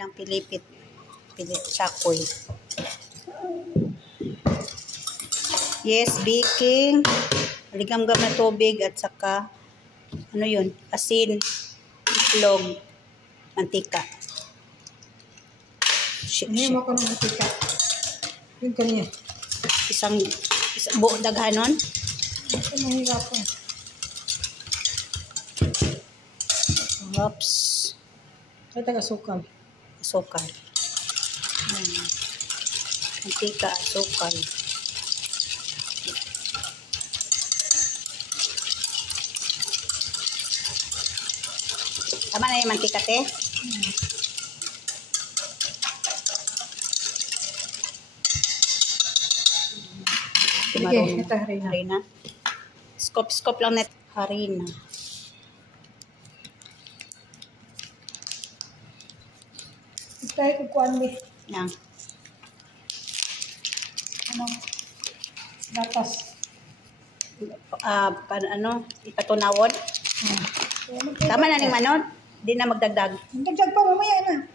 ng pilit chakoy. Yes, baking. Ligam-gam na tubig at saka ano yun? Asin, itlog, mantika. Ngayon mo ko ng mantika. Yun kanya. Isang buo daghanon. Ito mahirapan. Oops. Ito taga-sukal. Asukal. Mantika, asukal. Tama na yung mantika, te? Sige, ito harina. Harina. Scoop lang net harina. Ito ay kukuhan mo. Yan. Ano? Gatas. Ipatunawon. Tama na ning manod. Di na magdagdag. Dagdag pa mamaya na.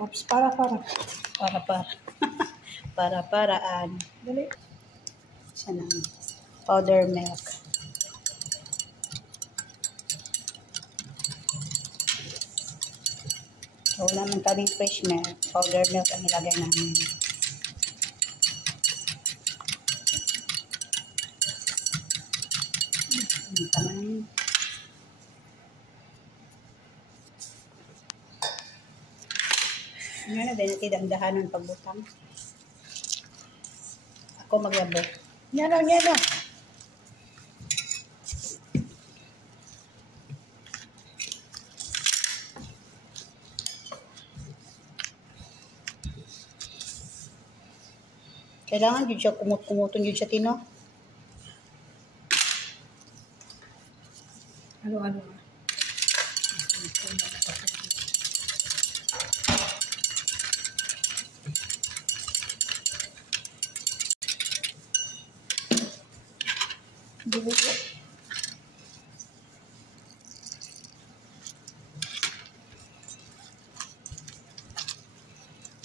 Oops, para. Para-paraan. Dali. Siya na. Powder milk. Wala man kaming fresh milk. Powder milk ang ilagay namin. Tama na yun. Nga na, dahil natin dandahanan pagbutang. Ako maglabo. Yan na. Kailangan yun siya kumut-kumuton yun siya, Tino. Ano. Dito.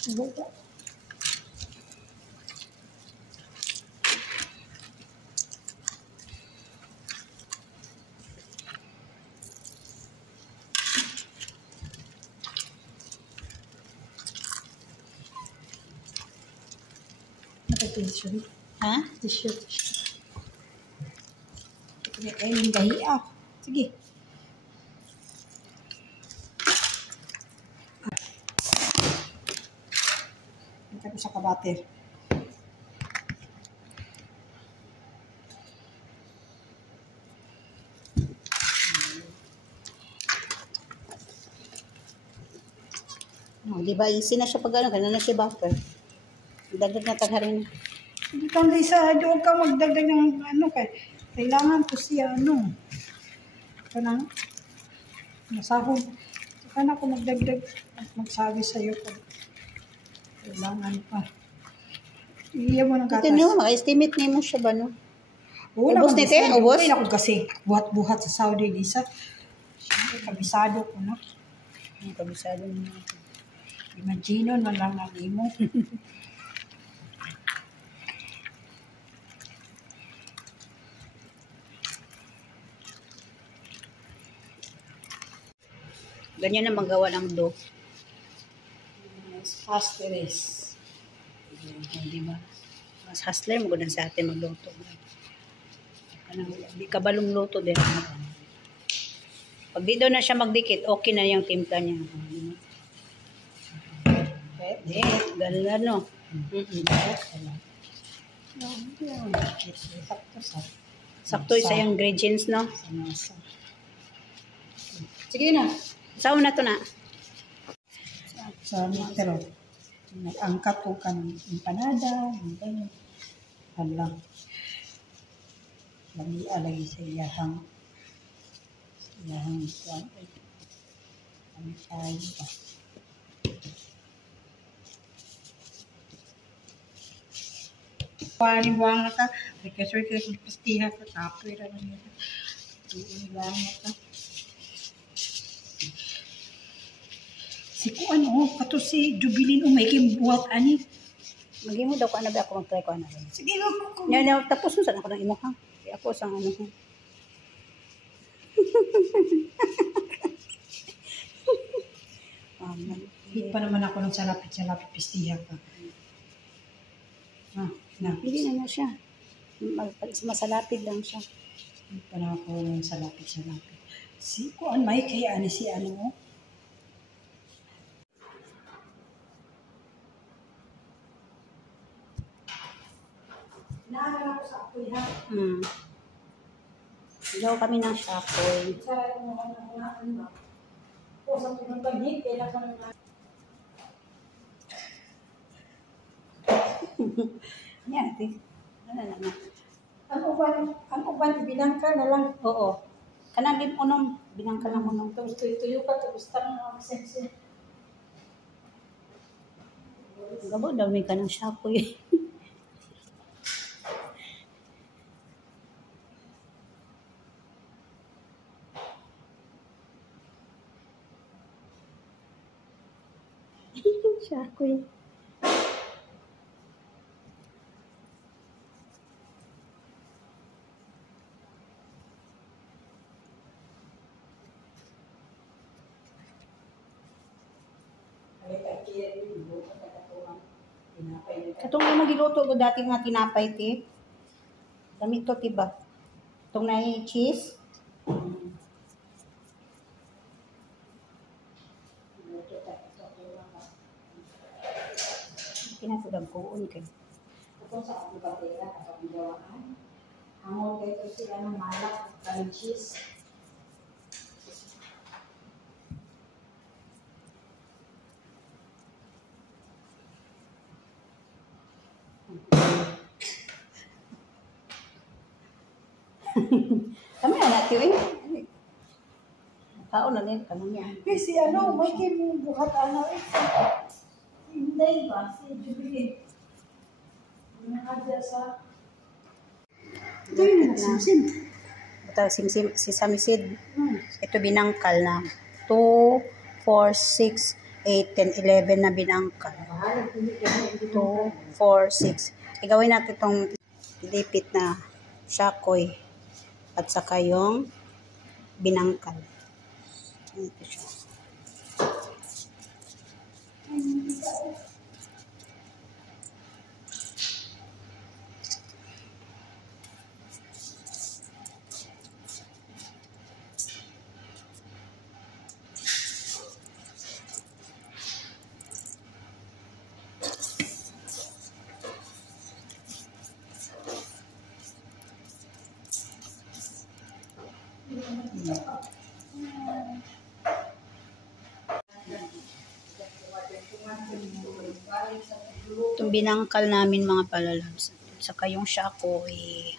Dito. Tissue. Ha? Tissue. Ay, yung gahi Sige. Ito ko sa kabater. No, di ba easy na siya pag ganun na siya butter. Dagdag na tagharin. Hindi kang sa doon ka magdagdag ng kailangan ko siya ito na masahod. Saka na ako magdagdag at magsabi sa'yo kung kailangan pa. Iya mo ng gatas. Ito nyo, maka-estimate na mo siya ba, no? Ubus ni te? Ubus? Ay, ako kasi buhat-buhat sa Saudi, Lisa. Siyempre, kabisado ko na. Kabisado na. Imagino man lang ang imo. Ganyan na magawa ng dough. Hustlers. Di ba? Mas hustler mo gudang sa atin magluto. Di ka balong luto din. Pag di daw na siya magdikit, okay na yung timpla niya. Pwede. Gala, no? Sakto sa yung ingredients, no? Sige na. Saan na to na? Sa mitero. Nag-angkat ko ka ng empanada. Halang. Lagi sa iyahang. Kuwan. Ang tayo pa. Buwang ka. Rekasway ka ng pastiha ka. Tapoy na lang yun. Ilangat na. Si Kuan kato si Jubilin may kimbuhat ani. Magimo daw ko ana ba ako mag-try ko ana. Sige ko. Nya tapos sa ako ng imo ha. Kaya ako sang ano ha. Hit pa naman ako ng salapit pistihan ka. Na. Hindi na siya. Masalapid lang siya. Hit pa na ako ng salapit. Si Kuan may kaya ani si ano mo. Naalala ko sa apoy ha. Daw kami ng shakoy. Sa ano ba? O sa pinagpaghit, kailan ka naman. Yan, ano na. Ang uban, binangka na lang. Oo. Kanang unom, binangka lang unom. Tapos tuyo ka, tapos tanong magsense. Gabo daw may kanang shakoy. Shakoy. Katong nga magiluto ko dati nga tinapay ti. Damit to tiba. Itong na cheese. Pinatudag ko kay. Kung sa ako batera, kapag gawaan, ang okay sila ng malak, kanin cheese. Kami na natin eh. Tao na rin kanang yan. Si may kibuhat Hindi ba? Si Jubilin. Nakadya sa... Ito yung simsim. Ito si Samisid. Ito binangkal na. 2, 4, 6, 8, 10, 11 na binangkal. 2, 4, 6. Igawin natin itong lipit na shakoy. At saka yung binangkal. Ito siya. Itong binangkal namin mga palalabs. Saka yung shakoy.